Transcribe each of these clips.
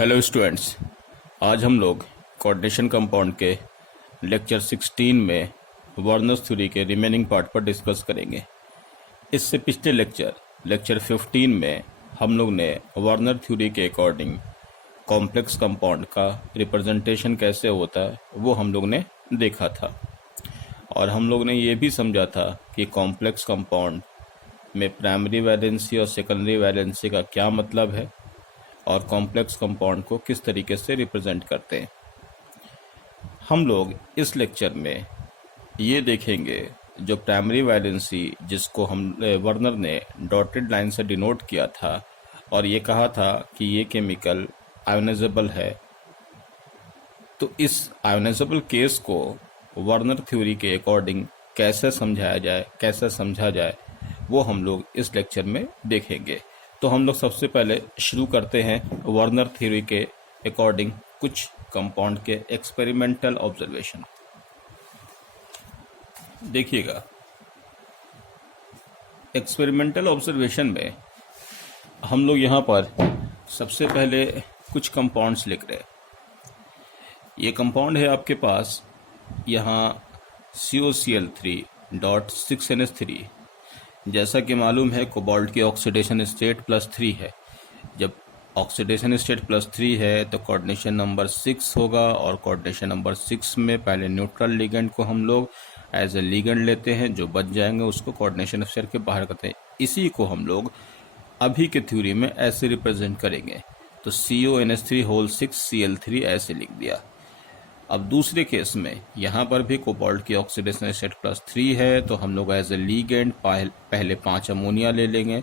Hello students, आज हम लोग कोऑर्डिनेशन कंपाउंड के लेक्चर 16 में वार्नर्स थ्योरी के रिमेनिंग पार्ट पर डिस्कस करेंगे। इससे पिछले लेक्चर 15 में हम लोग ने वार्नर थ्योरी के अकॉर्डिंग कॉम्प्लेक्स कंपाउंड का रिप्रेजेंटेशन कैसे होता है वो हम लोग ने देखा था, और हम लोग ने ये भी समझा था कि कॉम्प्लेक्स कंपाउंड में प्राइमरी वैलेंसी और सेकेंडरी वैलेंसी का क्या मतलब है और कॉम्प्लेक्स कंपाउंड को किस तरीके से रिप्रेजेंट करते हैं। हम लोग इस लेक्चर में ये देखेंगे जो प्राइमरी वैलेंसी जिसको हम वार्नर ने डॉटेड लाइन से डिनोट किया था और ये कहा था कि ये केमिकल आयोनाइजेबल है, तो इस आयोनाइजेबल केस को वार्नर थ्योरी के अकॉर्डिंग कैसे समझाया जाए, कैसे समझा जाए, वो हम लोग इस लेक्चर में देखेंगे। तो हम लोग सबसे पहले शुरू करते हैं वार्नर थ्योरी के अकॉर्डिंग कुछ कंपाउंड के एक्सपेरिमेंटल ऑब्जर्वेशन। देखिएगा, एक्सपेरिमेंटल ऑब्जर्वेशन में हम लोग यहाँ पर सबसे पहले कुछ कंपाउंड्स लिख रहे हैं। ये कंपाउंड है आपके पास यहाँ COCl3.6NH3। जैसा कि मालूम है कोबाल्ट की ऑक्सीडेशन स्टेट +3 है। जब ऑक्सीडेशन स्टेट +3 है तो कोऑर्डिनेशन नंबर 6 होगा, और कोऑर्डिनेशन नंबर 6 में पहले न्यूट्रल लिगेंड को हम लोग एज ए लिगेंड लेते हैं, जो बच जाएंगे उसको कोऑर्डिनेशन स्फीयर के बाहर करते हैं। इसी को हम लोग अभी के थ्योरी में ऐसे रिप्रेजेंट करेंगे, तो CONH3 ऐसे लिख दिया। अब दूसरे केस में यहाँ पर भी कोबाल्ट की ऑक्सीडेशन स्टेट +3 है, तो हम लोग एज ए लीगेंड पहले 5 अमोनिया ले लेंगे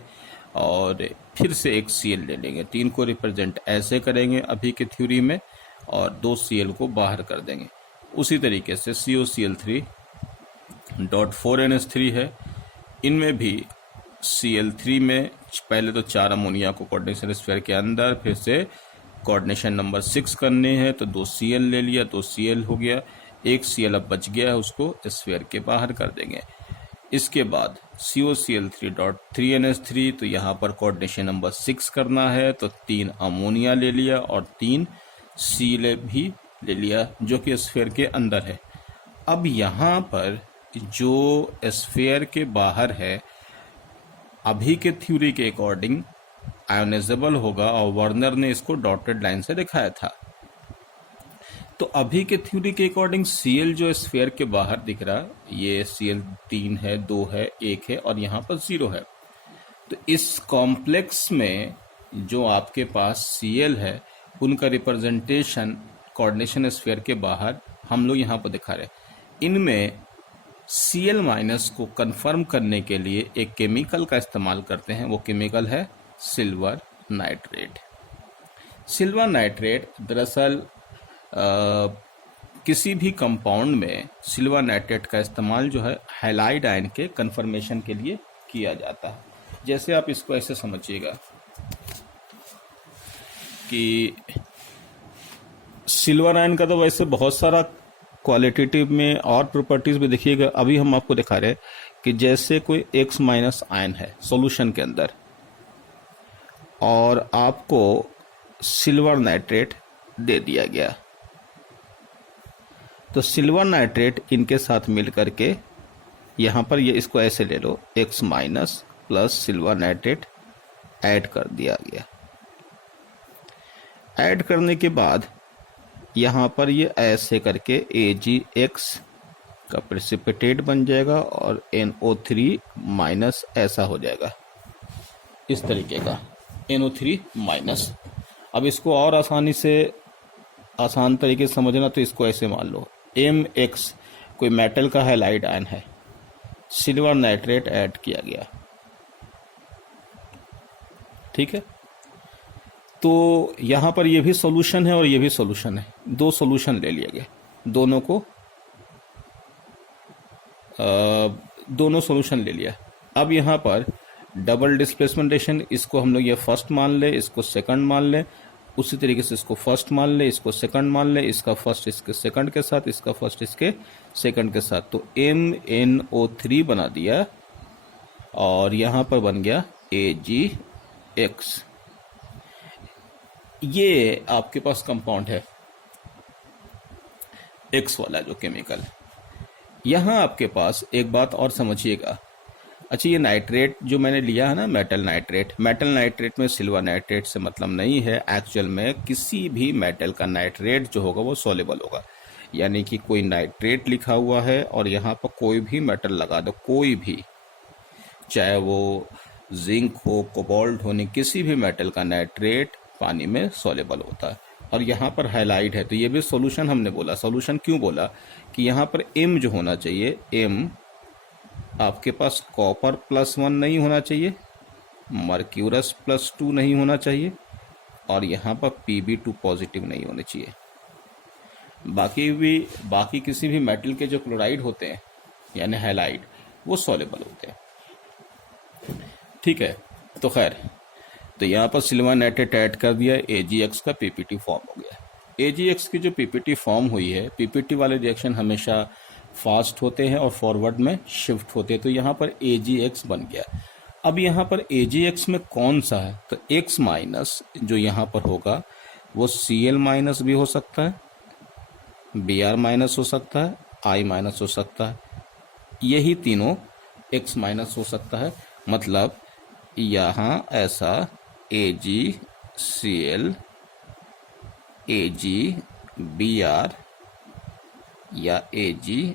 और फिर से एक Cl ले लेंगे। 3 को रिप्रेजेंट ऐसे करेंगे अभी के थ्योरी में, और 2 Cl को बाहर कर देंगे। उसी तरीके से COCl3.4NH3 है। इनमें भी Cl3 में पहले तो 4 अमोनिया को कोऑर्डिनेशन स्फीयर के अंदर, फिर से कोऑर्डिनेशन नंबर 6 करने हैं, तो 2 Cl ले लिया, 2 Cl हो गया, एक Cl अब बच गया है, उसको स्फीयर के बाहर कर देंगे। इसके बाद COCl3.3NH3, तो यहाँ पर कोऑर्डिनेशन नंबर 6 करना है, तो 3 अमोनिया ले लिया और 3 Cl भी ले लिया जो कि स्फीयर के अंदर है। अब यहाँ पर जो स्फीयर के बाहर है अभी के थ्योरी के अकॉर्डिंग आयोनाइजेबल होगा, और वार्नर ने इसको डॉटेड लाइन से दिखाया था। तो अभी के थ्योरी के अकॉर्डिंग Cl जो स्फीयर के बाहर दिख रहा, ये Cl 3 है, 2 है, 1 है और यहाँ पर 0 है। तो इस कॉम्प्लेक्स में जो आपके पास Cl है उनका रिप्रेजेंटेशन कोऑर्डिनेशन स्फीयर के बाहर हम लोग यहाँ पर दिखा रहे हैं। इनमें Cl- को कंफर्म करने के लिए एक केमिकल का इस्तेमाल करते हैं, वो केमिकल है सिल्वर नाइट्रेट। सिल्वर नाइट्रेट दरअसल किसी भी कंपाउंड में सिल्वर नाइट्रेट का इस्तेमाल जो है हैलाइड आयन के कंफर्मेशन के लिए किया जाता है। जैसे आप इसको ऐसे समझिएगा कि सिल्वर आयन का तो वैसे बहुत सारा क्वालिटेटिव में और प्रॉपर्टीज भी देखिएगा। अभी हम आपको दिखा रहे हैं कि जैसे कोई X- आयन है सॉल्यूशन के अंदर, और आपको सिल्वर नाइट्रेट दे दिया गया, तो सिल्वर नाइट्रेट इनके साथ मिल करके यहाँ पर ये इसको ऐसे ले लो, X- plus silver nitrate add कर दिया गया। ऐड करने के बाद यहाँ पर ये ऐसे करके AgX का प्रेसिपिटेट बन जाएगा और NO3- ऐसा हो जाएगा, इस तरीके का NO3-। अब इसको और आसान तरीके से समझना, तो इसको ऐसे मान लो MX कोई मेटल का हैलाइड आयन है, सिल्वर नाइट्रेट ऐड किया गया, ठीक है। तो यहाँ पर ये भी सॉल्यूशन है और ये भी सॉल्यूशन है, 2 सॉल्यूशन ले लिए गए, दोनों सॉल्यूशन ले लिया। अब यहाँ पर डबल डिस्प्लेसमेंट रिलेशन, इसको हम लोग ये फर्स्ट मान ले, इसको सेकंड मान ले, उसी तरीके से इसको फर्स्ट मान ले, इसको सेकंड मान ले, इसका फर्स्ट इसके सेकंड के साथ, इसका फर्स्ट इसके सेकंड के साथ, तो MnO3 बना दिया और यहाँ पर बन गया AgX। ये आपके पास कंपाउंड है एक्स वाला जो केमिकल। यहाँ आपके पास एक बात और समझिएगा। अच्छा, ये नाइट्रेट जो मैंने लिया है ना, मेटल नाइट्रेट में सिल्वर नाइट्रेट से मतलब नहीं है। एक्चुअल में किसी भी मेटल का नाइट्रेट जो होगा वो सॉल्युबल होगा। यानी कि कोई नाइट्रेट लिखा हुआ है और यहाँ पर कोई भी मेटल लगा दो, कोई भी, चाहे वो जिंक हो, कोबाल्ट हो, नहीं, किसी भी मेटल का नाइट्रेट पानी में सॉल्युबल होता है। और यहाँ पर हाइलाइट है तो ये भी सॉल्यूशन हमने बोला। सॉल्यूशन क्यों बोला कि यहाँ पर एम जो होना चाहिए, एम आपके पास कॉपर +1 नहीं होना चाहिए, मर्क्यूरस +2 नहीं होना चाहिए, और यहाँ पर Pb2 पॉजिटिव नहीं होने चाहिए। बाकी किसी भी मेटल के जो क्लोराइड होते हैं यानी हैलाइड, वो सॉल्युबल होते हैं। ठीक है, तो खैर, तो यहाँ पर सिल्वर नाइट्रेट ऐड कर दिया, AgX का पीपीटी फॉर्म हो गया। AgX की जो पीपीटी फॉर्म हुई है, पीपीटी वाले रिएक्शन हमेशा फास्ट होते हैं और फॉरवर्ड में शिफ्ट होते हैं, तो यहाँ पर AgX बन गया। अब यहाँ पर AgX में कौन सा है, तो X माइनस जो यहाँ पर होगा वो Cl माइनस भी हो सकता है, Br माइनस हो सकता है, I माइनस हो सकता है, यही तीनों X माइनस हो सकता है। मतलब यहाँ ऐसा AgCl, AgBr या AgI,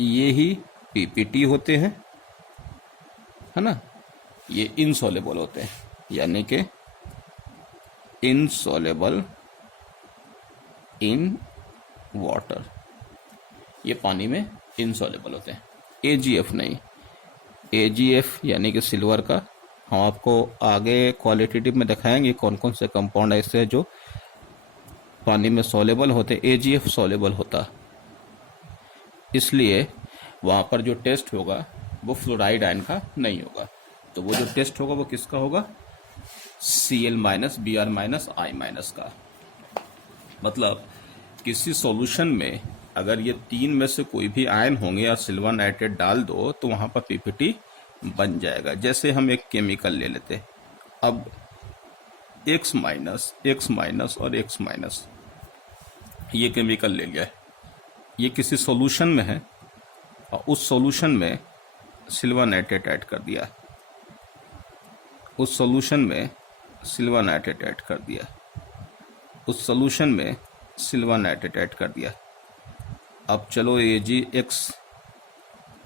ये ही पीपीटी होते हैं, है ना। ये इनसॉल्युबल होते हैं, यानी कि इनसॉल्युबल इन वाटर, ये पानी में इनसॉल्युबल होते हैं। AgF नहीं, AgF यानी कि सिल्वर का, हम आपको आगे क्वालिटेटिव में दिखाएंगे कौन कौन से कंपाउंड ऐसे हैं जो पानी में सॉल्युबल होते। AgF सॉल्युबल होता, इसलिए वहाँ पर जो टेस्ट होगा वो फ्लोराइड आयन का नहीं होगा। तो वो जो टेस्ट होगा वो किसका होगा, Cl minus, Br minus, I minus का। मतलब किसी सॉल्यूशन में अगर ये तीन में से कोई भी आयन होंगे या सिल्वर नाइट्रेट डाल दो तो वहाँ पर पीपीटी बन जाएगा। जैसे हम एक केमिकल ले लेते, अब X माइनस और X माइनस, ये केमिकल ले लिया है, ये किसी सॉल्यूशन में है और उस सॉल्यूशन में सिल्वर नाइट्रेट ऐड कर दिया, उस सॉल्यूशन में सिल्वर नाइट्रेट ऐड कर दिया, उस सॉल्यूशन में सिल्वर नाइट्रेट ऐड कर दिया। अब चलो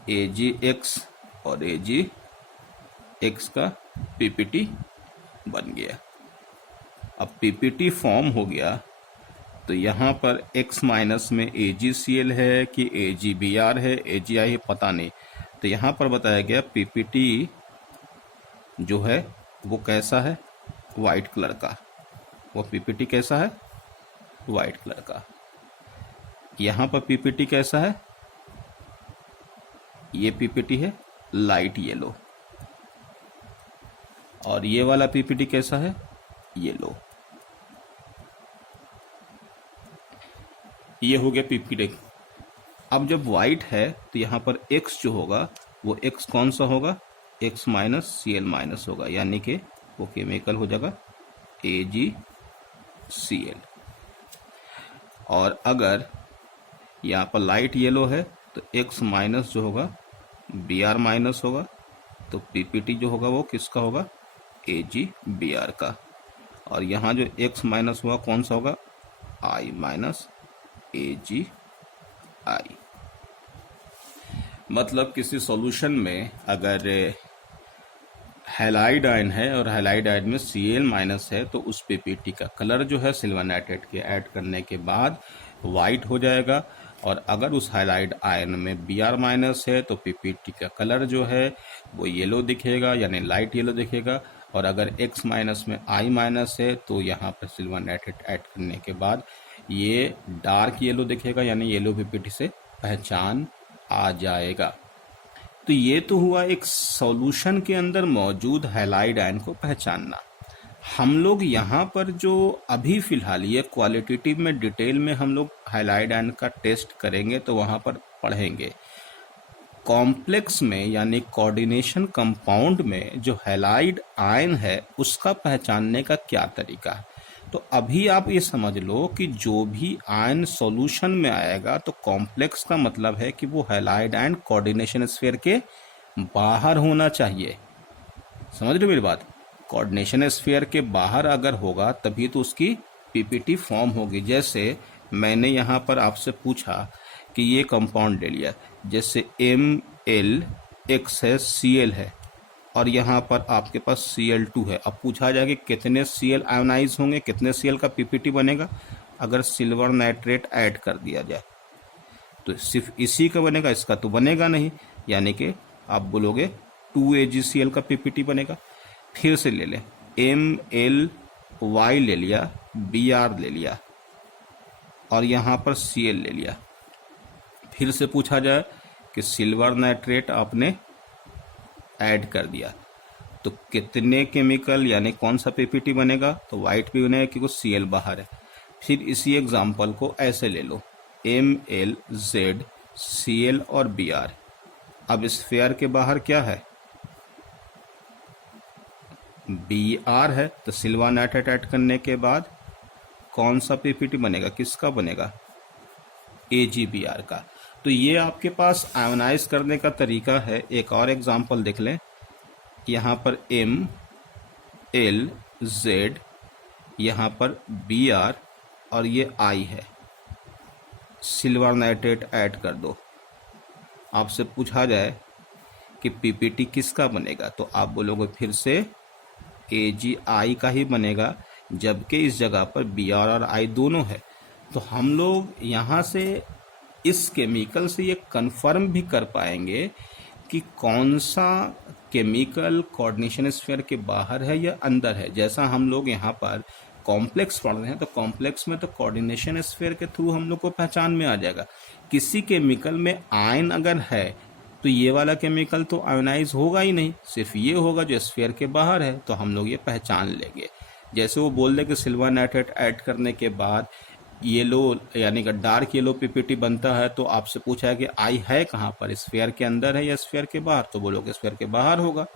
AgX और AgX का पीपीटी बन गया। अब पीपीटी फॉर्म हो गया तो यहाँ पर X माइनस में AgCl है कि AgBr है, AgI है, पता नहीं। तो यहाँ पर बताया गया पीपीटी जो है वो कैसा है, वाइट कलर का। वो पीपीटी कैसा है, वाइट कलर का। यहाँ पर पीपीटी कैसा है, ये पीपीटी है लाइट येलो, और ये वाला पीपीटी कैसा है, येलो। ये हो गया पीपीटी। अब जब वाइट है तो यहाँ पर X जो होगा वो X कौन सा होगा, X माइनस Cl माइनस होगा, यानी कि वो केमिकल हो जाएगा AgCl। और अगर यहाँ पर लाइट येलो है तो X माइनस जो होगा Br माइनस होगा, तो पीपीटी जो होगा वो किसका होगा, AgBr का। और यहाँ जो X माइनस हुआ कौन सा होगा, I माइनस AgI। मतलब किसी सॉल्यूशन में अगर हैलाइड आयन है और हैलाइड आयन में Cl माइनस है तो उस पीपीटी का कलर जो है सिल्वर नाइट्रेट के ऐड करने के बाद वाइट हो जाएगा। और अगर उस हैलाइड आयन में Br माइनस है तो पीपीटी का कलर जो है वो येलो दिखेगा, यानी लाइट येलो दिखेगा। और अगर X माइनस में I माइनस है तो यहाँ पर सिल्वर नाइट्रेट ऐड करने के बाद ये डार्क येलो दिखेगा, यानी येलो पीपीटी से पहचान आ जाएगा। तो ये तो हुआ एक सॉल्यूशन के अंदर मौजूद हैलाइड आयन को पहचानना। हम लोग यहाँ पर जो अभी फिलहाल ये क्वालिटेटिव में डिटेल में हम लोग हैलाइड आयन का टेस्ट करेंगे तो वहाँ पर पढ़ेंगे कॉम्प्लेक्स में यानी कोऑर्डिनेशन कंपाउंड में जो हैलाइड आयन है उसका पहचानने का क्या तरीका है। तो अभी आप ये समझ लो कि जो भी आयन सॉल्यूशन में आएगा तो कॉम्प्लेक्स का मतलब है कि वो हैलाइड आयन कोऑर्डिनेशन स्फीयर के बाहर होना चाहिए। समझ रहे हो मेरी बात? कोऑर्डिनेशन स्फीयर के बाहर अगर होगा तभी तो उसकी पीपीटी फॉर्म होगी। जैसे मैंने यहाँ पर आपसे पूछा कि ये कंपाउंड ले लिया, जैसे MlX है, Cl है, और यहाँ पर आपके पास Cl2 है। अब पूछा जाए कि कितने Cl आयोनाइज होंगे, कितने Cl का पीपीटी बनेगा। अगर सिल्वर नाइट्रेट ऐड कर दिया जाए तो सिर्फ इसी का बनेगा, इसका तो बनेगा नहीं, यानी कि आप बोलोगे 2AgCl का पीपीटी बनेगा। फिर से ले लें, MlY ले लिया, Br ले लिया और यहाँ पर Cl ले लिया। फिर से पूछा जाए कि सिल्वर नाइट्रेट आपने ऐड कर दिया तो कितने केमिकल यानी कौन सा पीपीटी बनेगा, तो वाइट भी बनेगा क्योंकि Cl बाहर है। फिर इसी एग्जांपल को ऐसे ले लो, MlZ Cl और Br। अब स्फीयर के बाहर क्या है, Br है, तो सिल्वर नाइट्रेट ऐड करने के बाद कौन सा पीपीटी बनेगा, किसका बनेगा, AgBr का। तो ये आपके पास आयोनाइज करने का तरीका है। एक और एग्जांपल देख लें, यहाँ पर MlZ, यहाँ पर Br और ये I है, सिल्वर नाइट्रेट ऐड कर दो। आपसे पूछा जाए कि पीपीटी किसका बनेगा, तो आप बोलोगे फिर से AgI का ही बनेगा, जबकि इस जगह पर Br और I दोनों है। तो हम लोग यहाँ से इस केमिकल से ये कंफर्म भी कर पाएंगे कि कौन सा केमिकल कोऑर्डिनेशन स्फीयर के बाहर है या अंदर है। जैसा हम लोग यहाँ पर कॉम्प्लेक्स पढ़ रहे हैं तो कॉम्प्लेक्स में तो कोऑर्डिनेशन स्फीयर के थ्रू हम लोग को पहचान में आ जाएगा। किसी केमिकल में आयन अगर है तो ये वाला केमिकल तो आयोनाइज होगा ही नहीं, सिर्फ ये होगा जो स्फीयर के बाहर है, तो हम लोग ये पहचान लेंगे। जैसे वो बोल दे कि सिल्वर नाइट्रेट ऐड करने के बाद येलो यानी कि डार्क येलो पीपीटी बनता है, तो आपसे पूछा है कि आई है कहाँ पर, स्फीयर के अंदर है या स्फीयर के बाहर, तो बोलोगे स्फीयर के बाहर होगा।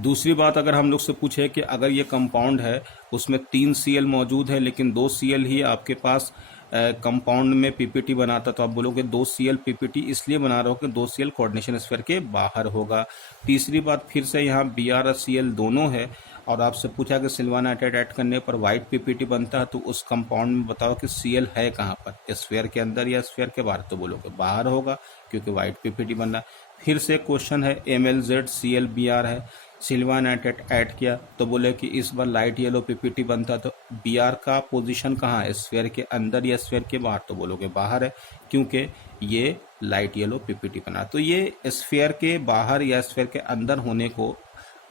दूसरी बात, अगर हम लोग से पूछे कि अगर ये कंपाउंड है उसमें 3 Cl मौजूद है लेकिन 2 Cl ही आपके पास कंपाउंड में पीपीटी बनाता, तो आप बोलोगे 2 Cl पीपीटी इसलिए बना रहे हो कि 2 Cl कोऑर्डिनेशन स्फीयर के बाहर होगा। तीसरी बात, फिर से यहाँ Br और Cl दोनों है और आपसे पूछा कि सिल्वर नाइट्रेट ऐड करने पर वाइट पीपीटी बनता है, तो उस कंपाउंड में बताओ कि Cl है कहाँ पर, स्फीयर के अंदर या स्फीयर के बाहर, तो बोलोगे बाहर होगा क्योंकि वाइट पीपीटी बन रहा है। फिर से क्वेश्चन है MlZ Cl Br है, सिल्वर नाइट्रेट ऐड किया तो बोले कि इस बार लाइट येलो पीपीटी बनता, तो Br का पोजीशन कहाँ है, स्फीयर के अंदर या स्फीयर के बाहर, तो बोलोगे बाहर है क्योंकि ये लाइट येलो पीपीटी बना। तो ये स्फीयर के बाहर या स्फीयर के अंदर होने को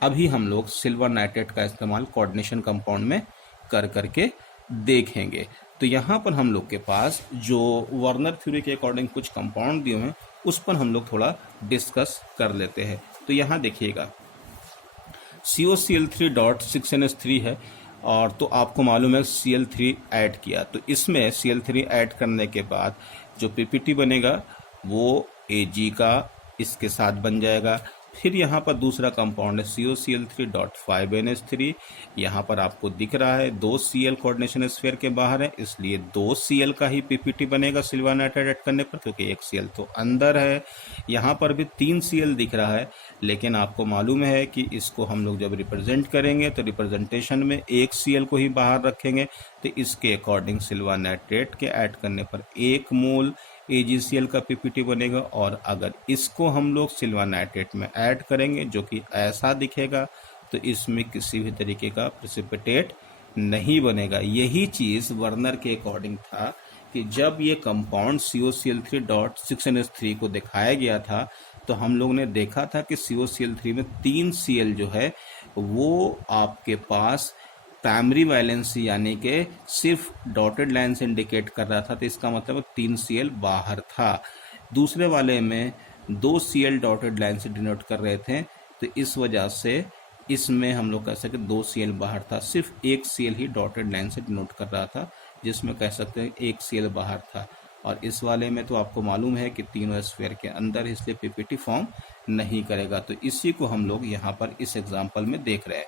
अभी हम लोग सिल्वर नाइट्रेट का इस्तेमाल कोऑर्डिनेशन कंपाउंड में कर करके देखेंगे। तो यहाँ पर हम लोग के पास जो वर्नर थ्योरी के अकॉर्डिंग कुछ कंपाउंड दिए हैं उस पर हम लोग थोड़ा डिस्कस कर लेते हैं। तो यहाँ देखिएगा, COCl3.6NH3 है और तो आपको मालूम है Cl3 ऐड किया, तो इसमें Cl3 ऐड करने के बाद जो पीपीटी बनेगा वो Ag का इसके साथ बन जाएगा। फिर यहाँ पर दूसरा कंपाउंड है COCl3.5NH3, यहाँ पर आपको दिख रहा है 2 Cl कोऑर्डिनेशन स्फीयर के बाहर है, इसलिए 2 Cl का ही पीपीटी बनेगा सिल्वर नाइट्रेट ऐड करने पर, क्योंकि 1 Cl तो अंदर है। यहाँ पर भी 3 Cl दिख रहा है, लेकिन आपको मालूम है कि इसको हम लोग जब रिप्रेजेंट करेंगे तो रिप्रेजेंटेशन में 1 Cl को ही बाहर रखेंगे, तो इसके अकॉर्डिंग सिल्वर नाइट्रेट के ऐड करने पर 1 मोल AgCl का पीपीटी बनेगा। और अगर इसको हम लोग सिल्वर नाइट्रेट में ऐड करेंगे जो कि ऐसा दिखेगा, तो इसमें किसी भी तरीके का प्रेसिपिटेट नहीं बनेगा। यही चीज़ वर्नर के अकॉर्डिंग था कि जब ये कंपाउंड COCl3.6NH3 को दिखाया गया था तो हम लोग ने देखा था कि COCl3 में 3 Cl जो है वो आपके पास प्राइमरी वैलेंसी यानी कि सिर्फ डॉटेड लाइन से इंडिकेट कर रहा था, तो इसका मतलब 3 Cl बाहर था। दूसरे वाले में 2 Cl डॉटेड लाइन से डिनोट कर रहे थे, तो इस वजह से इसमें हम लोग कह सकते 2 Cl बाहर था, सिर्फ 1 Cl ही डॉटेड लाइन से डिनोट कर रहा था, जिसमें कह सकते हैं 1 Cl बाहर था। और इस वाले में तो आपको मालूम है कि तीनों स्फीयर के अंदर है, इसलिए पीपीटी फॉर्म नहीं करेगा। तो इसी को हम लोग यहाँ पर इस एग्जाम्पल में देख रहे हैं।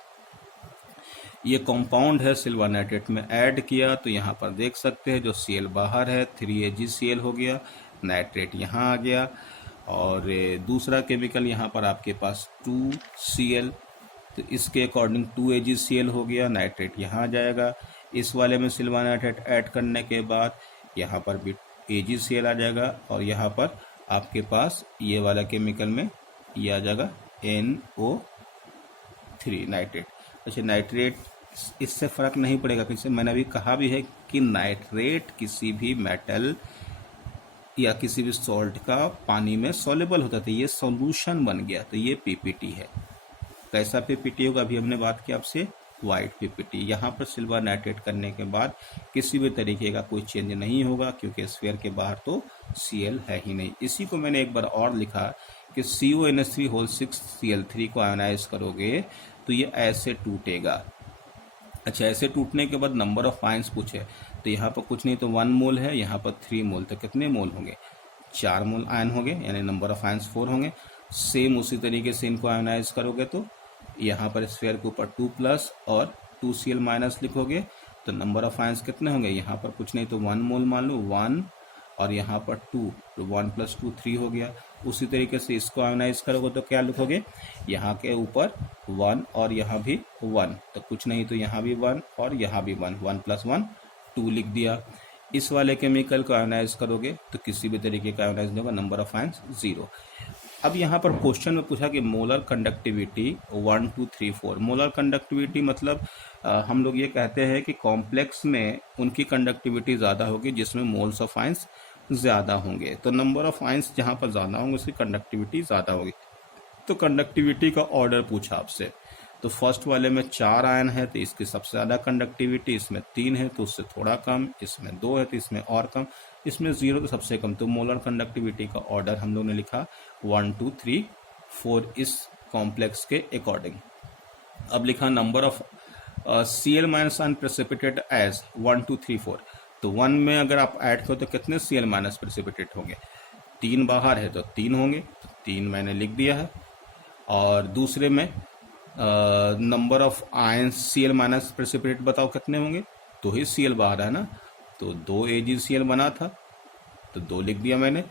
ये कंपाउंड है, सिल्वर नाइट्रेट में ऐड किया तो यहाँ पर देख सकते हैं जो Cl बाहर है 3AgCl हो गया, नाइट्रेट यहाँ आ गया, और दूसरा केमिकल यहाँ पर आपके पास 2Cl, तो इसके अकॉर्डिंग 2AgCl हो गया, नाइट्रेट यहाँ आ जाएगा। इस वाले में सिल्वर नाइट्रेट ऐड करने के बाद यहाँ पर भी AgCl आ जाएगा, और यहाँ पर आपके पास ये वाला केमिकल में ये आ जाएगा NO3 नाइट्रेट। अच्छा, नाइट्रेट इससे फर्क नहीं पड़ेगा, क्योंकि मैंने अभी कहा भी है कि नाइट्रेट किसी भी मेटल या किसी भी सॉल्ट का पानी में सॉल्युबल होता था, ये सॉल्यूशन बन गया, तो ये पीपीटी है। कैसा पीपीटी होगा, अभी हमने बात की आपसे वाइट पीपीटी। यहाँ पर सिल्वर नाइट्रेट करने के बाद किसी भी तरीके का कोई चेंज नहीं होगा, क्योंकि स्फीयर के बाहर तो Cl है ही नहीं। इसी को मैंने एक बार और लिखा कि CONH3 को आयोनाइज करोगे तो ये ऐसे टूटेगा। अच्छा, ऐसे टूटने के बाद नंबर ऑफ आयंस पूछे, तो यहाँ पर कुछ नहीं तो 1 मोल है, यहाँ पर 3 मोल, तो कितने मोल होंगे, 4 मोल आयन होंगे, यानी नंबर ऑफ आयंस 4 होंगे। सेम उसी तरीके से इनको आयोनाइज करोगे तो यहाँ पर स्फीयर के ऊपर 2+ और 2Cl माइनस लिखोगे तो नंबर ऑफ आयंस कितने होंगे, यहाँ पर कुछ नहीं तो 1 मोल मान लो, 1 और यहाँ पर 2, तो 1 + 2 3 हो गया। उसी तरीके से इसको आयोनाइज करोगे तो क्या लिखोगे, यहाँ के ऊपर 1 और यहाँ भी 1, तो कुछ नहीं तो यहाँ भी 1 और यहाँ भी 1, 1 + 1 2 लिख दिया। इस वाले केमिकल को आयोनाइज करोगे तो किसी भी तरीके का आयोनाइज नहीं होगा, नंबर ऑफ आयंस 0। अब यहाँ पर क्वेश्चन में पूछा कि मोलर कंडक्टिविटी 1 2 3 4। मोलर कंडक्टिविटी मतलब हम लोग ये कहते हैं कि कॉम्प्लेक्स में उनकी कंडक्टिविटी ज़्यादा होगी जिसमें मोल्स ऑफ आयंस ज़्यादा होंगे, तो नंबर ऑफ आयंस जहाँ पर ज़्यादा होंगे उसकी कंडक्टिविटी ज़्यादा होगी। तो कंडक्टिविटी का ऑर्डर पूछा आपसे, तो फर्स्ट वाले में 4 आयन है तो इसकी सबसे ज़्यादा कंडक्टिविटी, इसमें 3 है तो उससे थोड़ा कम, इसमें 2 है तो इसमें और कम, इसमें 0 तो सबसे कम। तो मोलर कंडक्टिविटी का ऑर्डर हम लोग ने लिखा 1 2 3 4 इस कॉम्प्लेक्स के अकॉर्डिंग। अब लिखा number of Cl minus ion precipitate as 1 2 3 4, तो 1 में अगर आप ऐड करो तो कितने Cl माइनस प्रेसिपिटेट होंगे, 3 बाहर है तो 3 होंगे, तो 3 मैंने लिख दिया है। और दूसरे में number of ions Cl minus precipitate बताओ कितने होंगे, 2 ही Cl बाहर है ना, तो 2 AgCl बना था तो 2 लिख दिया मैंने।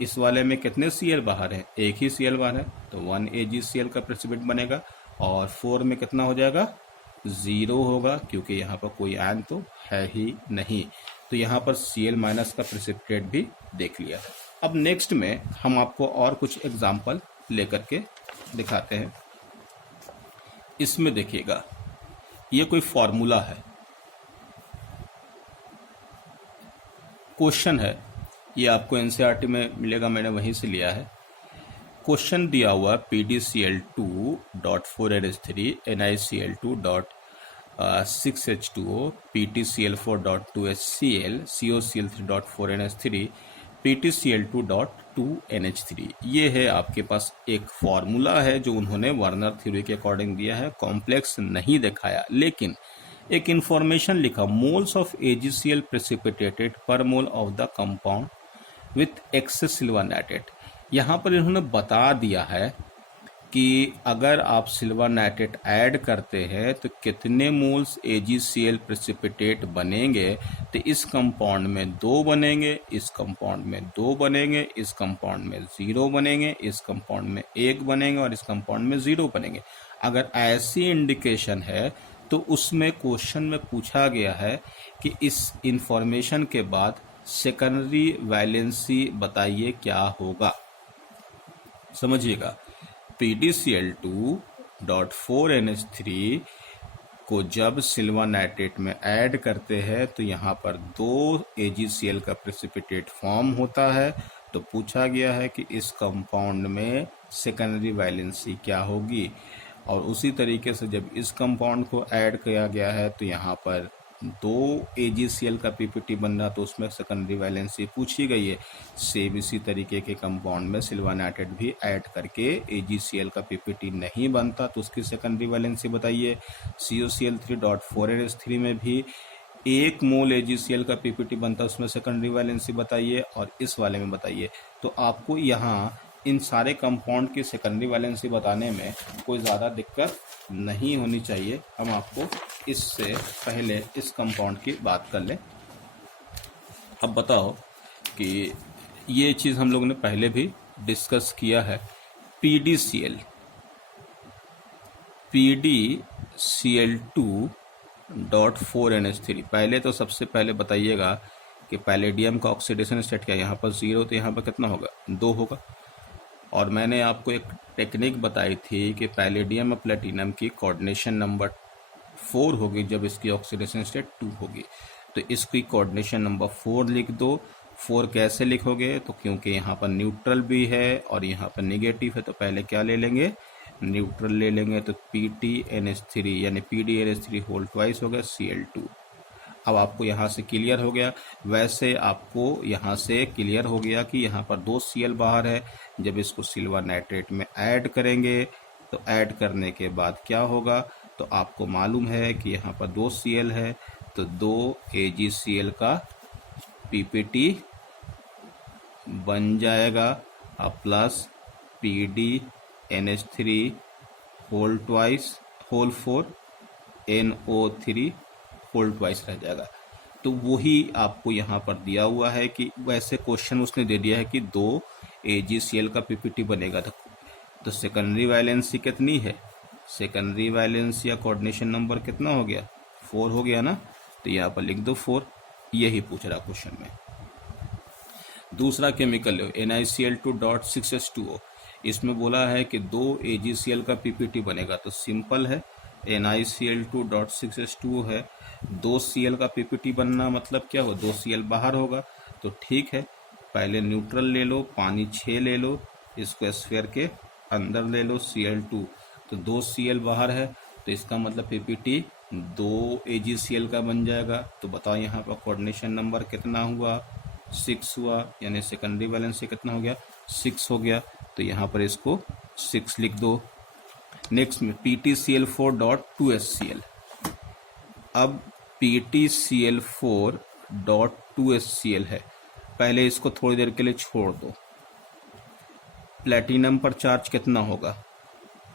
इस वाले में कितने Cl बाहर है, 1 ही Cl बाहर है तो 1 AgCl का प्रेसिपिटेट बनेगा, और 4 में कितना हो जाएगा, 0 होगा, क्योंकि यहाँ पर कोई आयन तो है ही नहीं। तो यहाँ पर Cl माइनस का प्रेसिपिटेट भी देख लिया। अब नेक्स्ट में हम आपको और कुछ एग्जाम्पल लेकर के दिखाते हैं। इसमें देखिएगा, ये कोई फॉर्मूला है, क्वेश्चन है, ये आपको एनसीईआरटी में मिलेगा, मैंने वहीं से लिया है। क्वेश्चन दिया हुआ PdCl2.4NH3 NiCl2.6H2O PtCl4.2HCl COCl3.4NH3 PtCl2.2NH3। ये है आपके पास एक फॉर्मूला है जो उन्होंने वर्नर थ्योरी के अकॉर्डिंग दिया है, कॉम्प्लेक्स नहीं दिखाया, लेकिन एक इंफॉर्मेशन लिखा, मोल्स ऑफ AgCl प्रेसिपिटेटेड पर mole of the compound with access silver nitrate. यहाँ पर इन्होंने बता दिया है कि अगर आप सिल्वर नाइट्रेट ऐड करते हैं तो कितने मोल्स AgCl प्रेसिपिटेट बनेंगे, तो इस कंपाउंड में 2 बनेंगे, इस कंपाउंड में 2 बनेंगे, इस कंपाउंड में 0 बनेंगे, इस कंपाउंड में 1 बनेंगे और इस कंपाउंड में 0 बनेंगे। अगर ऐसी इंडिकेशन है तो उसमें क्वेश्चन में पूछा गया है कि इस इंफॉर्मेशन के बाद सेकेंडरी वैलेंसी बताइए क्या होगा। समझिएगा, PdCl2.4NH3 को जब सिल्वर नाइट्रेट में ऐड करते हैं तो यहाँ पर 2 AgCl का प्रेसिपिटेट फॉर्म होता है, तो पूछा गया है कि इस कंपाउंड में सेकेंडरी वैलेंसी क्या होगी। और उसी तरीके से जब इस कंपाउंड को ऐड किया गया है तो यहाँ पर 2 AgCl का पीपीटी बन रहा, तो उसमें सेकेंडरी वैलेंसी पूछी गई है। सेम इसी तरीके के कंपाउंड में सिल्वर नाइट्रेट भी ऐड करके AgCl का पीपीटी नहीं बनता, तो उसकी सेकेंडरी वैलेंसी बताइए। COCl3.4NH3 में भी 1 मोल AgCl का पीपीटी बनता है, उसमें सेकेंडरी वैलेंसी बताइए और इस वाले में बताइए। तो आपको यहाँ इन सारे कंपाउंड की सेकेंडरी वैलेंसी बताने में कोई ज़्यादा दिक्कत नहीं होनी चाहिए। हम आपको इससे पहले इस कंपाउंड की बात कर लें। अब बताओ कि ये चीज़ हम लोगों ने पहले भी डिस्कस किया है। PDCl, PDCl2.4NH3। पहले तो सबसे पहले बताइएगा कि पैलेडियम का ऑक्सीडेशन स्टेट क्या है। यहाँ पर 0 तो यहाँ पर कितना होगा, 2 होगा। और मैंने आपको एक टेक्निक बताई थी कि पैलेडियम और प्लेटिनम की कोऑर्डिनेशन नंबर 4 होगी जब इसकी ऑक्सीडेशन स्टेट 2 होगी। तो इसकी कोऑर्डिनेशन नंबर 4 लिख दो। 4 कैसे लिखोगे, तो क्योंकि यहाँ पर न्यूट्रल भी है और यहाँ पर निगेटिव है, तो पहले क्या ले लेंगे, न्यूट्रल ले लेंगे। तो PTNH3 यानी PDNH3 होल ट्वाइस हो गया Cl2। अब आपको यहाँ से क्लियर हो गया। वैसे आपको यहाँ से क्लियर हो गया कि यहाँ पर 2 Cl बाहर है। जब इसको सिल्वर नाइट्रेट में ऐड करेंगे तो ऐड करने के बाद क्या होगा, तो आपको मालूम है कि यहाँ पर 2 Cl है, तो 2 AgCl का पीपीटी बन जाएगा और plus PDNH3 whole twice whole 4 NO3 whole twice रह जाएगा। तो वही आपको यहाँ पर दिया हुआ है कि वैसे क्वेश्चन उसने दे दिया है कि 2 AgCl का पीपीटी बनेगा। तो सेकेंडरी वैलेंसी कितनी है, सेकेंडरी वैलेंसी या कोऑर्डिनेशन नंबर कितना हो गया, 4 हो गया ना। तो यहाँ पर लिख दो 4, यही पूछ रहा क्वेश्चन में। दूसरा केमिकल लो NiCl2.6H2O। इसमें बोला है कि 2 AgCl का पीपीटी बनेगा। तो सिंपल है, NiCl2.6H2O है, 2 Cl का पीपीटी बनना मतलब क्या हो, 2 Cl बाहर होगा। तो ठीक है, पहले न्यूट्रल ले लो, पानी 6 ले लो, इसको स्फीयर के अंदर ले लो Cl2। तो 2 Cl बाहर है, तो इसका मतलब पीपीटी 2 AgCl का बन जाएगा। तो बताओ यहाँ पर कोऑर्डिनेशन नंबर कितना हुआ, 6 हुआ, यानी सेकेंडरी वैलेंसी कितना हो गया, 6 हो गया। तो यहाँ पर इसको 6 लिख दो। नेक्स्ट में PTCl4.2HCl। अब PTCl4.2HCl है, पहले इसको थोड़ी देर के लिए छोड़ दो। प्लेटिनम पर चार्ज कितना होगा,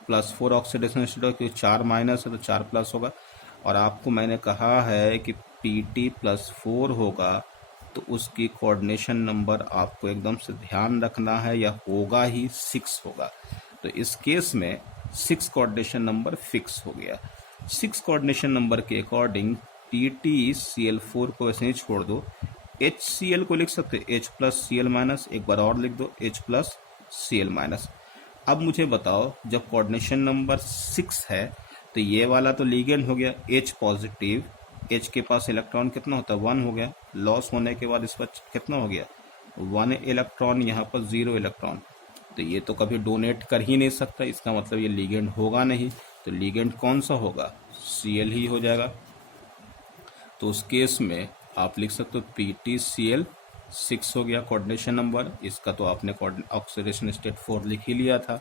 +4 ऑक्सीडेशन स्टेट, क्योंकि 4 माइनस है तो 4 प्लस होगा। और आपको मैंने कहा है कि Pt+4 होगा तो उसकी कोऑर्डिनेशन नंबर आपको एकदम से ध्यान रखना है, या होगा ही 6 होगा। तो इस केस में 6 कोऑर्डिनेशन नंबर फिक्स हो गया। 6 कोऑर्डिनेशन नंबर के अकॉर्डिंग PTCl4 को ऐसे ही छोड़ दो। HCl को लिख सकते H+Cl-, एक बार और लिख दो H+Cl-। अब मुझे बताओ, जब कोऑर्डिनेशन नंबर 6 है तो ये वाला तो लिगेंड हो गया H पॉजिटिव, H के पास इलेक्ट्रॉन कितना होता है, 1 हो गया। लॉस होने के बाद इस पर कितना हो गया, 1 इलेक्ट्रॉन, यहाँ पर 0 इलेक्ट्रॉन। तो ये तो कभी डोनेट कर ही नहीं सकता, इसका मतलब ये लिगेंड होगा नहीं। तो लिगेंड कौन सा होगा, Cl ही हो जाएगा। तो उस केस में आप लिख सकते हो PTCl6 हो गया कोऑर्डिनेशन नंबर। इसका तो आपने ऑक्सीडेशन स्टेट 4 लिख ही लिया था।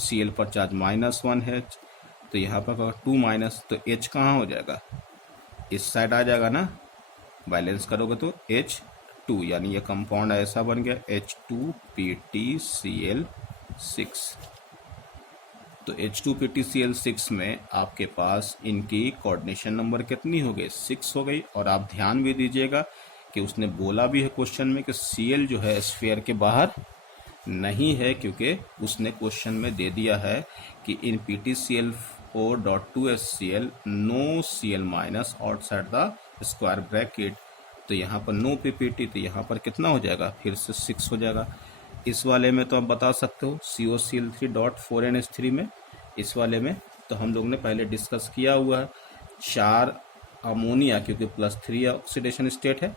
Cl पर चार्ज -1 है, तो यहाँ पर 2 माइनस, तो H कहाँ हो जाएगा, इस साइड आ जाएगा ना। बैलेंस करोगे तो H2, यानी ये कंपाउंड ऐसा बन गया H2PTCl6। तो H2PTCl6 में आपके पास इनकी कोऑर्डिनेशन नंबर कितनी हो गई, 6 हो गई। और आप ध्यान भी दीजिएगा कि उसने बोला भी है क्वेश्चन में कि Cl जो है स्फीयर के बाहर नहीं है, क्योंकि उसने क्वेश्चन में दे दिया है कि in PTCl4.2HCl no Cl minus outside the square bracket. तो यहाँ पर नो पीपीटी, तो यहाँ पर कितना हो जाएगा, फिर से 6 हो जाएगा। इस वाले में तो आप बता सकते हो COCl3.4NH3 में, इस वाले में तो हम लोग ने पहले डिस्कस किया हुआ है। 4 अमोनिया, क्योंकि +3 ऑक्सीडेशन स्टेट है,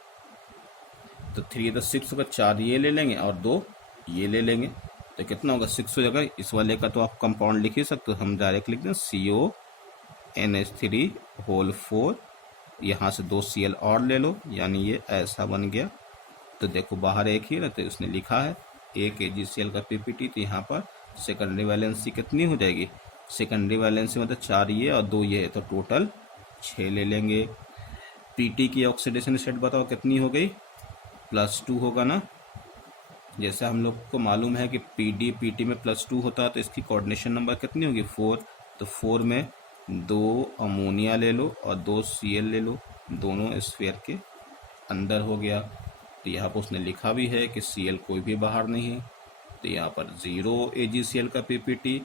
तो 3 तो 6 होगा, 4 ये ले लेंगे और 2 ये ले लेंगे, तो कितना होगा, 6 हो जाएगा। इस वाले का तो आप कंपाउंड लिख ही सकते हो, हम डायरेक्ट लिख दें CONH3 होल 4, यहाँ से 2 Cl और ले लो, यानी ये ऐसा बन गया। तो देखो बाहर एक ही रहते, उसने लिखा है 1 AgCl का पीपीटी। तो यहाँ पर सेकेंडरी वैलेंसी कितनी हो जाएगी, सेकेंडरी वैलेंसी मतलब 4 ये और 2 ये, तो टोटल 6 ले लेंगे। पीटी की ऑक्सीडेशन स्टेट बताओ कितनी हो गई, +2 होगा ना। जैसे हम लोग को मालूम है कि पीटी में +2 होता है, तो इसकी कोऑर्डिनेशन नंबर कितनी होगी, 4। तो 4 में 2 अमोनिया ले लो और 2 Cl ले लो, दोनों स्फीयर के अंदर हो गया। तो यहाँ पर उसने लिखा भी है कि Cl कोई भी बाहर नहीं है, तो यहाँ पर 0 AgCl का पीपीटी।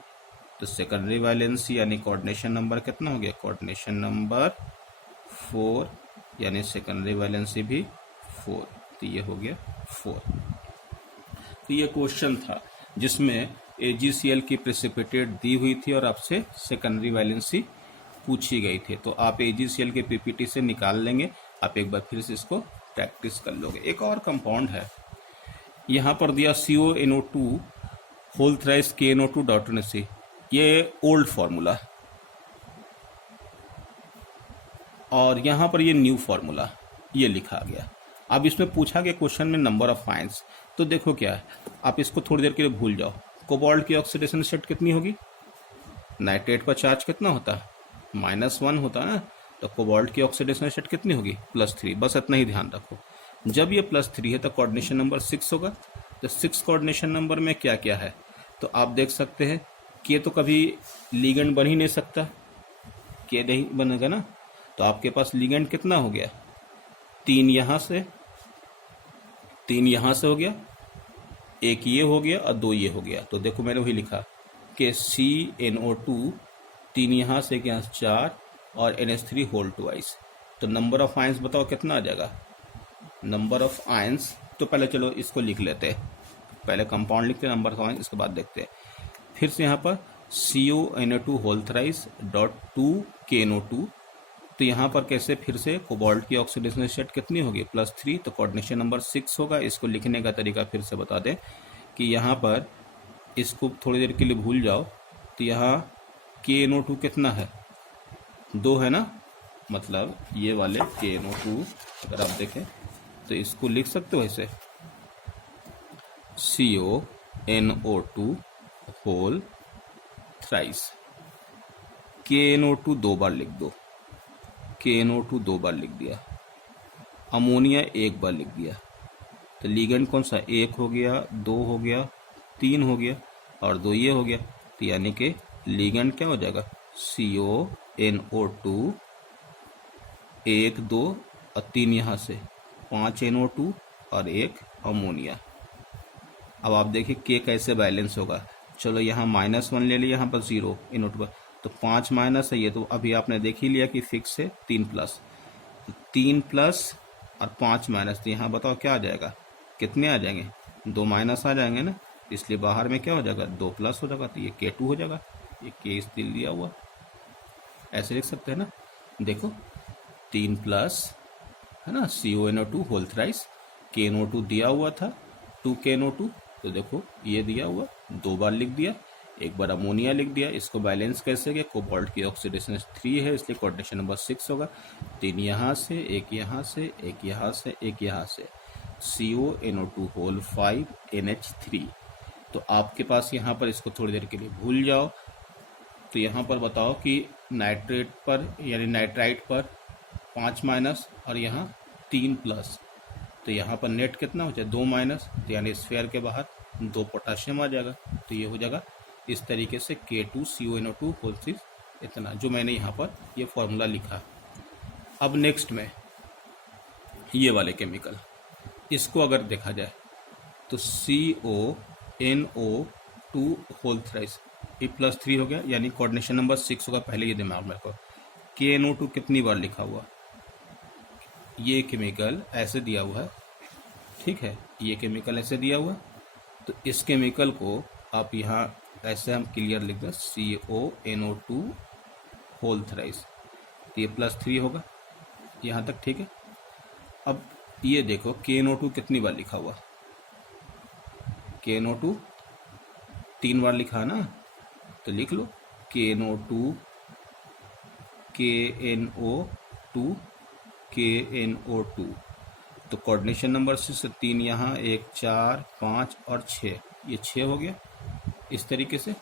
तो सेकेंडरी वैलेंसी यानी कोऑर्डिनेशन नंबर कितना हो गया, कोऑर्डिनेशन नंबर 4, यानी सेकेंडरी वैलेंसी भी 4। तो ये हो गया 4। तो ये क्वेश्चन था जिसमें AgCl की प्रेसिपिटेट दी हुई थी और आपसे सेकेंडरी वैलेंसी पूछी गई थी। तो आप AgCl के पीपीटी से निकाल लेंगे, आप एक बार फिर से इसको प्रैक्टिस कर लोगे। एक और कंपाउंड है, यहाँ पर दिया CONO2 whole thrice KNO2 dot NC, ये ओल्ड फार्मूला, और यहाँ पर ये न्यू फार्मूला ये लिखा गया। अब इसमें पूछा गया क्वेश्चन में नंबर ऑफ आयंस, तो देखो क्या है, आप इसको थोड़ी देर के लिए भूल जाओ। कोबाल्ट की ऑक्सीडेशन स्टेट कितनी होगी, नाइट्रेट पर चार्ज कितना होता है, -1 होता है ना, तो कोबाल्ट की ऑक्सीडेशन स्टेट कितनी होगी, +3। बस इतना ही ध्यान रखो। जब ये +3 है तो कोऑर्डिनेशन नंबर 6 होगा। तो 6 कोऑर्डिनेशन नंबर में क्या क्या है, तो आप देख सकते हैं कि ये तो कभी लिगेंड बन ही नहीं सकता, के नहीं बनेगा ना। तो आपके पास लिगेंड कितना हो गया, 3 यहाँ से, 3 यहाँ से हो गया, 1 ये हो गया और 2 ये हो गया। तो देखो मैंने वही लिखा कि CNO2 3 यहाँ से, यहाँ से 4 और NH3 होल ट्वाइस। तो नंबर ऑफ आयंस बताओ कितना आ जाएगा, नंबर ऑफ आयंस। तो पहले चलो इसको लिख लेते हैं, पहले कंपाउंड लिखते हैं, नंबर ऑफ आयंस, इसके बाद देखते हैं। फिर से यहाँ पर CONO2 whole thrice dot 2 KNO2। तो यहाँ पर कैसे, फिर से कोबाल्ट की ऑक्सीडेशन स्टेट कितनी होगी, +3। तो कोऑर्डिनेशन नंबर 6 होगा। इसको लिखने का तरीका फिर से बता दें कि यहाँ पर इसको थोड़ी देर के लिए भूल जाओ। तो यहाँ KNO2 कितना है, 2 है ना, मतलब ये वाले KNO2 अगर आप देखें तो इसको लिख सकते हो ऐसे, CONO2 होल थ्राइस। KNO2 2 बार लिख दो, KNO2 2 बार लिख दिया, अमोनिया 1 बार लिख दिया। तो लिगेंड कौन सा, 1 हो गया, 2 हो गया, 3 हो गया और 2 ये हो गया। तो यानी कि लिगेंड क्या हो जाएगा, CONO2 1 2 और 3 यहाँ से, 5 NO2 और 1 अमोनिया। अब आप देखिए के कैसे बैलेंस होगा। चलो यहाँ -1 ले लिया, यहाँ पर 0 NO2 पर, तो 5 माइनस है ये, तो अभी आपने देख ही लिया कि फिक्स है 3 प्लस, 3 प्लस और 5 माइनस। तो यहाँ बताओ क्या आ जाएगा, कितने आ जाएंगे, 2 माइनस आ जाएंगे ना, इसलिए बाहर में क्या हो जाएगा, 2 प्लस हो जाएगा। तो ये K2 हो जाएगा, ये K स्टिल दिया हुआ, ऐसे लिख सकते हैं ना। देखो 3 प्लस है ना, CONO2 होल थ्राइस, KNO2 दिया हुआ था 2 KNO2, तो देखो ये दिया हुआ 2 बार लिख दिया, 1 बार अमोनिया लिख दिया। इसको बैलेंस कैसे गया, कोबाल्ट की ऑक्सीडेशन 3 है इसलिए कोऑर्डिनेशन नंबर 6 होगा। 3 यहाँ से, 1 यहाँ से, 1 यहाँ से, 1 यहाँ से, CONO2 होल 5 NH3। तो आपके पास यहाँ पर, इसको थोड़ी देर के लिए भूल जाओ। तो यहाँ पर बताओ कि नाइट्रेट पर यानी नाइट्राइट पर 5 माइनस और यहाँ 3 प्लस, तो यहाँ पर नेट कितना हो जाए, 2 माइनस, तो यानी स्फीयर के बाहर 2 पोटाशियम आ जाएगा। तो ये हो जाएगा इस तरीके से K2 CONO2 होल 6, इतना जो मैंने यहाँ पर ये फॉर्मूला लिखा। अब नेक्स्ट में ये वाले केमिकल, इसको अगर देखा जाए तो CONO2 होल थ्राइस, ये +3 हो गया, यानी कोऑर्डिनेशन नंबर 6 होगा। पहले ये दिमाग में रखो, KNO2 कितनी बार लिखा हुआ, ये केमिकल ऐसे दिया हुआ है, ठीक है, ये केमिकल ऐसे दिया हुआ। तो इस केमिकल को आप यहाँ ऐसे हम क्लियर लिख दें, CONO2 होल थ्राइस, तो ये +3 होगा यहाँ तक, ठीक है। अब ये देखो KNO2 कितनी बार लिखा हुआ, KNO2 3 बार लिखा है ना, तो लिख लो KNO2 KNO2। तो कोऑर्डिनेशन नंबर 6, 3 यहाँ, 1 4 5 और 6, ये 6 हो गया इस तरीके से।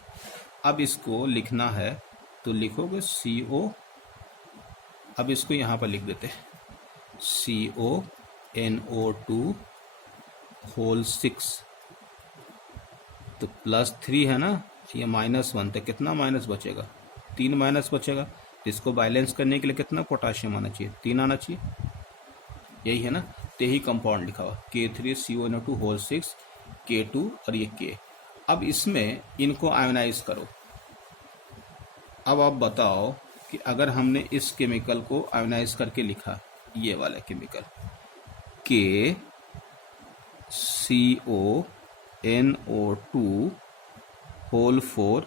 अब इसको लिखना है तो लिखोगे CO, अब इसको यहाँ पर लिख देते हैं CO NO2 होल 6, तो +3 है ना, ये -1, तो कितना माइनस बचेगा, 3 माइनस बचेगा। तो इसको बैलेंस करने के लिए कितना पोटाशियम आना चाहिए, 3 आना चाहिए, यही है ना। तो यही कंपाउंड लिखा हुआ K3CONO2 होल 6 K2 और ये K। अब इसमें इनको आयोनाइज करो। अब आप बताओ कि अगर हमने इस केमिकल को आयोनाइज करके लिखा, ये वाला chemical KCONO2 whole 4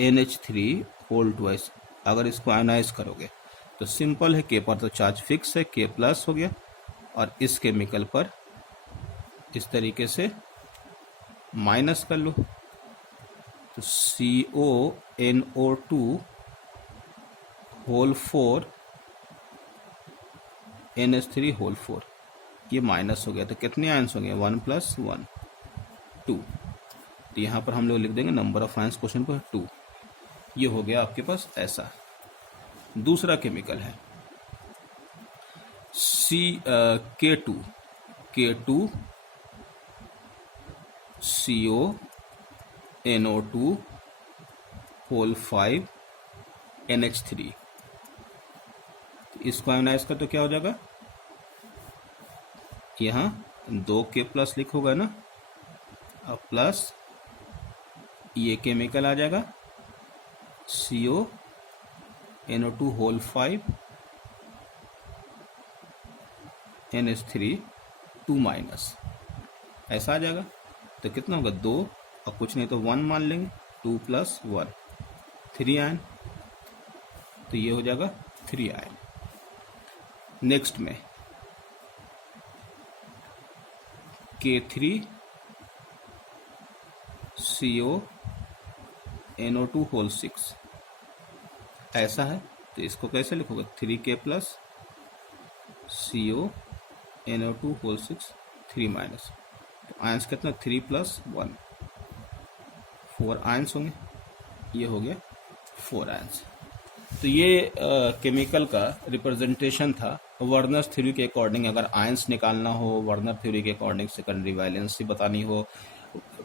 NH3 whole 2, अगर इसको आयोनाइज करोगे तो सिंपल है, K पर तो चार्ज फिक्स है, K प्लस हो गया, और इस केमिकल पर इस तरीके से माइनस कर लो, तो CONO2 होल 4 NH3 होल 4, ये माइनस हो गया, तो कितने आयंस होंगे, 1 + 1 2। तो यहाँ पर हम लोग लिख देंगे नंबर ऑफ आयंस क्वेश्चन पर 2। ये हो गया आपके पास ऐसा। दूसरा केमिकल है K2 CONO2 होल 5 NH3। इसको आयोनाइज कर तो क्या हो जाएगा, यहाँ 2K प्लस लिखोगा ना, और प्लस ये केमिकल आ जाएगा CONO2 होल 5 NH3 2 माइनस, ऐसा आ जाएगा। तो कितना होगा, 2 और कुछ नहीं तो 1 मान लेंगे, 2 + 1 3 आयन, तो ये हो जाएगा 3 आयन। नेक्स्ट में K3CONO2 होल 6, ऐसा है, तो इसको कैसे लिखोगे, 3K plus CONO2 whole 6 3 minus, तो आयंस कितना, 3 + 1 4 आयंस होंगे, ये हो गया 4 आयंस। तो ये केमिकल का रिप्रेजेंटेशन था वर्नर्स थ्योरी के अकॉर्डिंग। अगर आयंस निकालना हो वर्नर थ्योरी के अकॉर्डिंग, सेकेंडरी वैलेंसी बतानी हो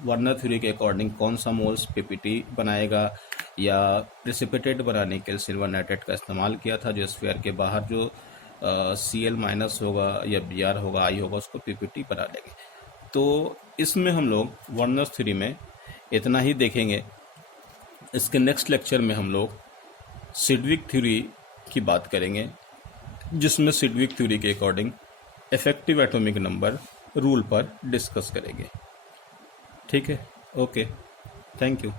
वर्नर थ्योरी के अकॉर्डिंग, कौन सा मोल्स पीपीटी बनाएगा, या प्रेसिपिटेट बनाने के लिए सिल्वर नाइट्रेट का इस्तेमाल किया था, जो स्फीयर के बाहर जो Cl- होगा या Br होगा, I होगा, उसको पीपीटी बना लेंगे। तो इसमें हम लोग वर्नर्स थ्योरी में इतना ही देखेंगे। इसके नेक्स्ट लेक्चर में हम लोग सिडविक थ्योरी की बात करेंगे, जिसमें सिडविक थ्योरी के according effective atomic number rule पर डिस्कस करेंगे। ठीक है, ओके, थैंक यू।